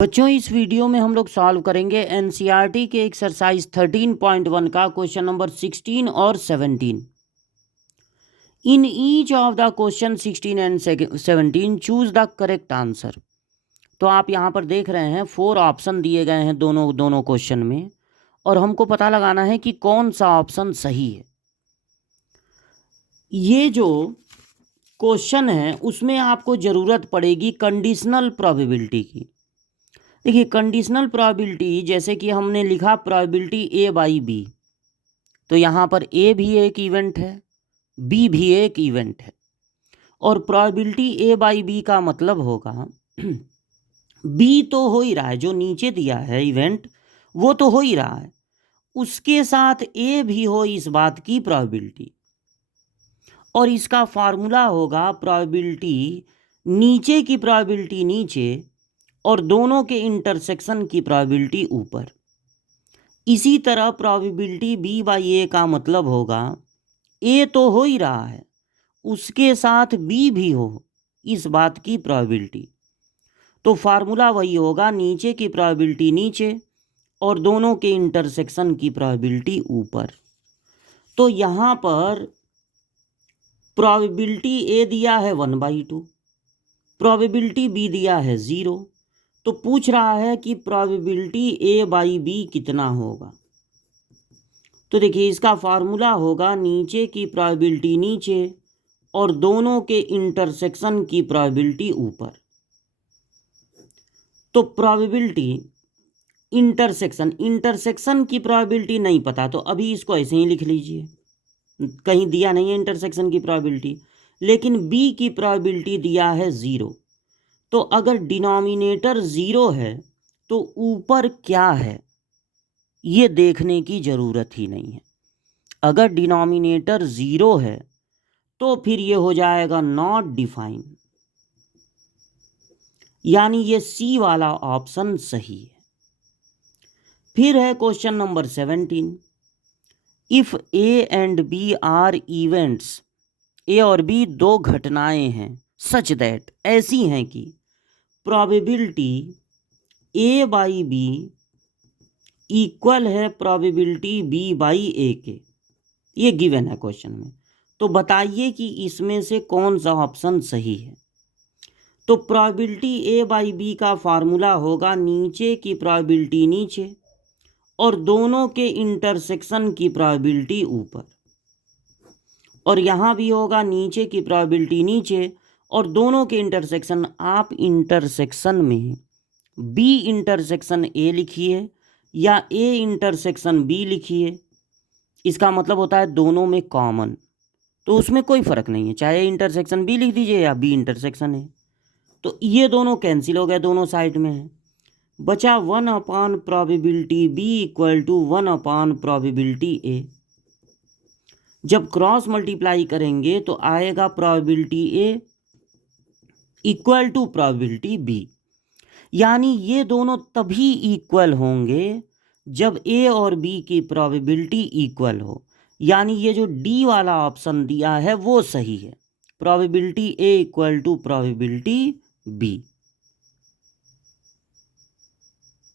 बच्चों इस वीडियो में हम लोग सॉल्व करेंगे एनसीईआरटी के एक्सरसाइज 13.1 का क्वेश्चन नंबर 16 और 17। In each of the question 16 and 17 choose the correct answer. तो आप यहाँ पर देख रहे हैं 4 ऑप्शन दिए गए हैं दोनों क्वेश्चन में, और हमको पता लगाना है कि कौन सा ऑप्शन सही है। ये जो क्वेश्चन है उसमें आपको ज़रूरत पड़ेगी कंडीशनल प्रोबेबिलिटी की। देखिए कंडीशनल प्रोबेबिलिटी, जैसे कि हमने लिखा प्रोबेबिलिटी ए बाई बी, तो यहाँ पर ए भी एक इवेंट है, बी भी एक इवेंट है, और प्रोबेबिलिटी ए बाई बी का मतलब होगा बी तो हो ही रहा है, जो नीचे दिया है इवेंट वो तो हो ही रहा है, उसके साथ ए भी हो इस बात की प्रोबेबिलिटी, और इसका फार्मूला होगा प्रोबेबिलिटी नीचे की प्रोबेबिलिटी नीचे और दोनों के इंटरसेक्शन की प्रोबेबिलिटी ऊपर। इसी तरह प्रोबेबिलिटी बी बाई ए का मतलब होगा ए तो हो ही रहा है, उसके साथ बी भी हो इस बात की प्रोबेबिलिटी। तो फार्मूला वही होगा, नीचे की प्रोबेबिलिटी नीचे और दोनों के इंटरसेक्शन की प्रोबेबिलिटी ऊपर। तो यहाँ पर प्रोबेबिलिटी ए दिया है 1/2, प्रोबेबिलिटी बी दिया है 0, तो पूछ रहा है कि प्रोबेबिलिटी ए बाई बी कितना होगा। तो देखिए इसका फार्मूला होगा नीचे की प्रोबेबिलिटी नीचे और दोनों के इंटरसेक्शन की प्रोबेबिलिटी ऊपर। तो प्रोबेबिलिटी इंटरसेक्शन की प्रोबेबिलिटी नहीं पता, तो अभी इसको ऐसे ही लिख लीजिए, कहीं दिया नहीं है इंटरसेक्शन की प्रोबेबिलिटी, लेकिन बी की प्रोबेबिलिटी दिया है 0। तो अगर डिनोमिनेटर 0 है तो ऊपर क्या है ये देखने की ज़रूरत ही नहीं है। अगर डिनोमिनेटर 0 है तो फिर ये हो जाएगा नॉट डिफाइन, यानी ये सी वाला ऑप्शन सही है। फिर है question number 17। If A and B are events, A और बी दो घटनाएं हैं, सच दैट ऐसी हैं कि probability A by B equal है प्रोबेबिलिटी बी बाई ए के, ये गिवन है क्वेश्चन में। तो बताइए कि इसमें से कौन सा ऑप्शन सही है। तो प्रोबेबिलिटी ए बाई बी का फार्मूला होगा नीचे की प्रोबेबिलिटी नीचे और दोनों के इंटरसेक्शन की प्रोबेबिलिटी ऊपर, और यहाँ भी होगा नीचे की प्रोबेबिलिटी नीचे और दोनों के इंटरसेक्शन। आप इंटरसेक्शन में बी इंटरसेक्शन ए लिखिए या ए इंटरसेक्शन बी लिखिए, इसका मतलब होता है दोनों में कॉमन, तो उसमें कोई फ़र्क नहीं है, चाहे इंटरसेक्शन बी लिख दीजिए या बी इंटरसेक्शन है। तो ये दोनों कैंसिल हो गए, दोनों साइड में है, बचा 1 probability B equal to 1 probability A. जब क्रॉस मल्टीप्लाई करेंगे तो आएगा probability A equal to probability B, यानी ये दोनों तभी इक्वल होंगे जब ए और बी की प्रोबेबिलिटी इक्वल हो, यानी ये जो डी वाला ऑप्शन दिया है वो सही है, probability A equal to probability B.